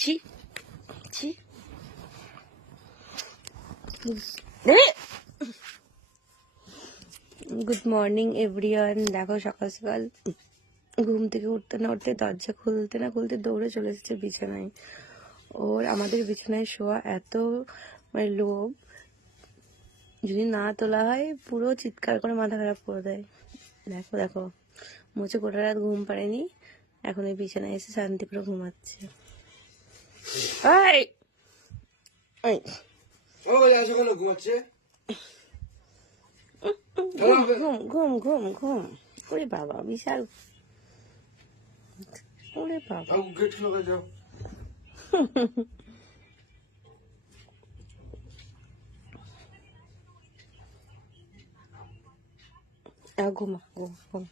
ছি ছি good morning everyone. দেখো সকাল সকাল ঘুম থেকে উঠতে না উঠতে দরজা খুলতে না খুলতে দৌড়ে চলে এসেছে বিছানায়। ওর আমাদের বিছানায় শোয়া এত মানে লোভ, যদি না তোলা হয় পুরো চিৎকার করে মাথা খারাপ করে দেয়। দেখো দেখো মুছে গোটা রাত ঘুম পাড়েনি, এখন এই বিছানায় এসে শান্তি করে ঘুমাচ্ছে। ঘুম ঘুম ঘুম ঘুম ওরে বাবা বিশাল, ওরে বাবা ঘুমা ঘুম ঘুম।